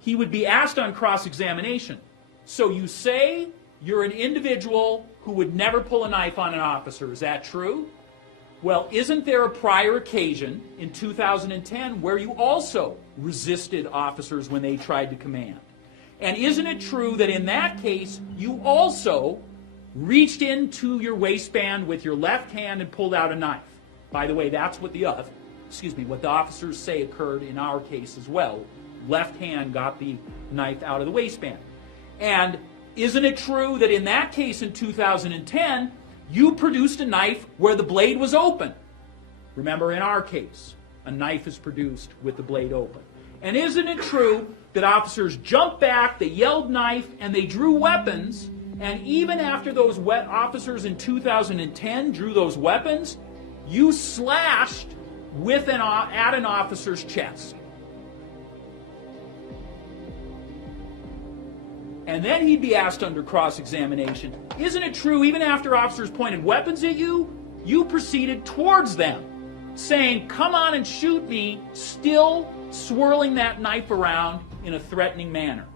he would be asked on cross-examination, so you say you're an individual who would never pull a knife on an officer, is that true? Well, isn't there a prior occasion in 2010 where you also resisted officers when they tried to command? And isn't it true that in that case you also reached into your waistband with your left hand and pulled out a knife? By the way, that's what the officers say occurred in our case as well. Left hand got the knife out of the waistband. And isn't it true that in that case in 2010, you produced a knife where the blade was open? Remember, in our case, a knife is produced with the blade open. And isn't it true that officers jumped back, they yelled knife, and they drew weapons, and even after those officers in 2010 drew those weapons, you slashed at an officer's chest? And then he'd be asked under cross-examination, isn't it true even after officers pointed weapons at you, you proceeded towards them, saying, come on and shoot me, still swirling that knife around in a threatening manner?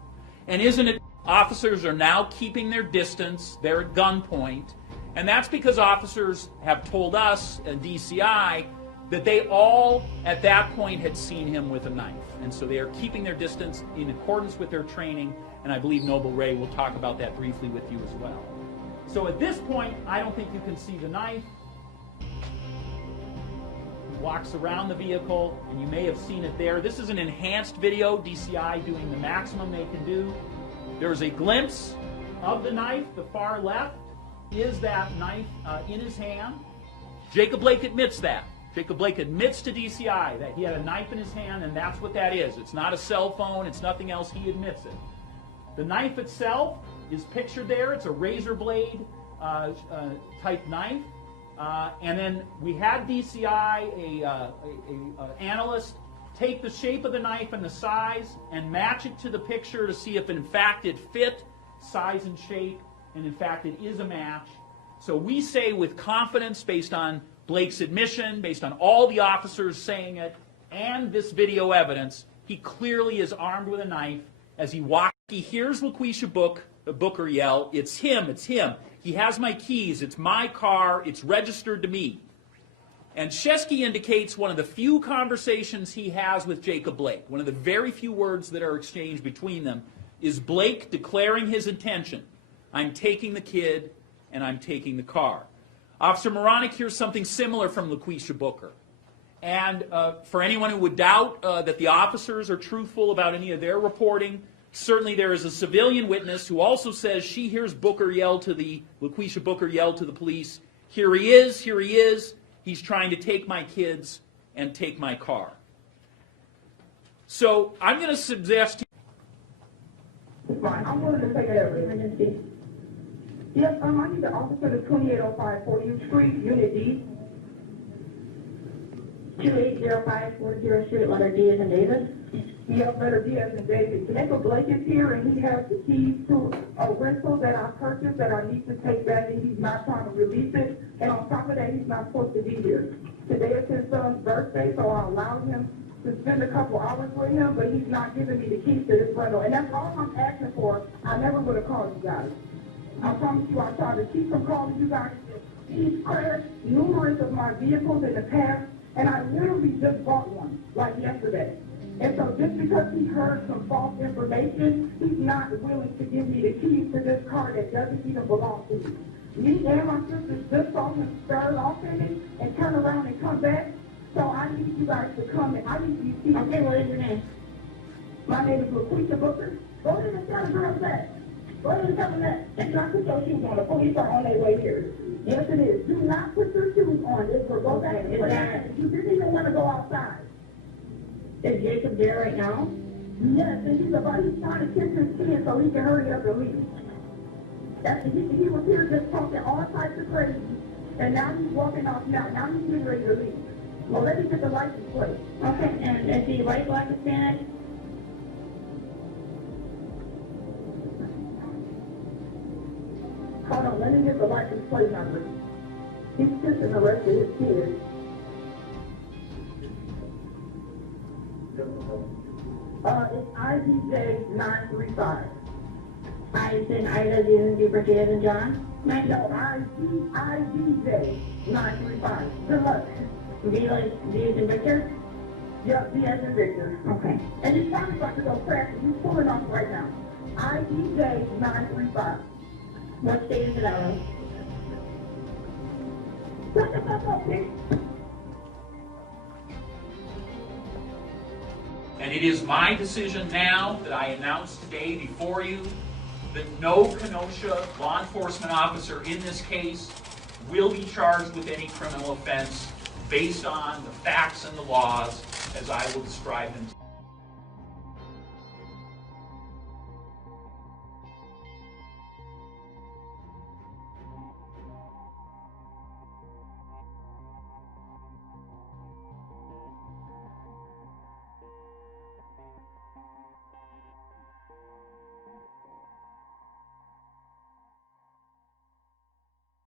And isn't it officers are now keeping their distance, they're at gunpoint, and that's because officers have told us and DCI that they all at that point had seen him with a knife. And so they are keeping their distance in accordance with their training, and I believe Noble Ray will talk about that briefly with you as well. So at this point, I don't think you can see the knife. He walks around the vehicle, and you may have seen it there. This is an enhanced video, DCI doing the maximum they can do. There's a glimpse of the knife. The far left is that knife in his hand. Jacob Blake admits that. Jacob Blake admits to DCI that he had a knife in his hand, and that's what that is. It's not a cell phone. It's nothing else. He admits it. The knife itself is pictured there. It's a razor blade type knife. And then we had DCI, a analyst, take the shape of the knife and the size and match it to the picture to see if in fact it fit size and shape, and in fact it is a match. So we say with confidence, based on Blake's admission, based on all the officers saying it, and this video evidence, he clearly is armed with a knife as he walks. He hears LaQuisha Booker yell, it's him, it's him. He has my keys, it's my car, it's registered to me. And Shesky indicates one of the few conversations he has with Jacob Blake, one of the very few words that are exchanged between them, is Blake declaring his intention. I'm taking the kid and I'm taking the car. Officer Moronic hears something similar from LaQuisha Booker. And for anyone who would doubt that the officers are truthful about any of their reporting, certainly there is a civilian witness who also says she hears LaQuisha Booker yell to the police, here he is, he's trying to take my kids and take my car. So I'm going to suggest to you. Fine, I'm willing to take evidence. Yes, I need the officer to 2805 40 Street, Unit D. 2805 40 Street, letter D as in David. Yes, letter D as in David. Jacob Blake is here, and he has the keys to a rental that I purchased that I need to take back, and he's not trying to release it. And on top of that, he's not supposed to be here. Today is his son's birthday, so I allowed him to spend a couple hours with him, but he's not giving me the keys to this rental. And that's all I'm asking for. I never would have called you guys. I promise you, I tried to keep from calling you guys. He's crashed numerous of my vehicles in the past, and I literally just bought one, like yesterday. And so just because he heard some false information, he's not willing to give me the keys to this car that doesn't even belong to me. Me and my sisters just saw him start off in it and turn around and come back. So I need you guys to come and I need these keys. Okay, what is your name? My name is LaQuisha Booker. Go ahead and tell the girl that. Go ahead and tell them that. And not put your shoes on. The police are on their way here. Yes, it is. Do not put your shoes on. It's for go back and you didn't even want to go outside. Is Jacob there right now? Yes, and he's trying to kiss his kid so he can hurry up and leave. He was here just talking all types of crazy, and now he's walking off now. Now he's getting ready to leave. Well, let me get the license plate. Okay, and is he white, black, Hispanic? Hold on, let me get the license plate number. He's kissing the rest of his kids. I IDJ 935. I is in Ida, D as in Zebra, J as in John. No, IDJ 935. Good luck. V as in Victor. Yep, B as in Victor. Okay. And you're probably about to go crash. You're pulling off right now. IDJ 935. What state is it out of? Shut the fuck up, bitch. And it is my decision now that I announce today before you that no Kenosha law enforcement officer in this case will be charged with any criminal offense based on the facts and the laws as I will describe them.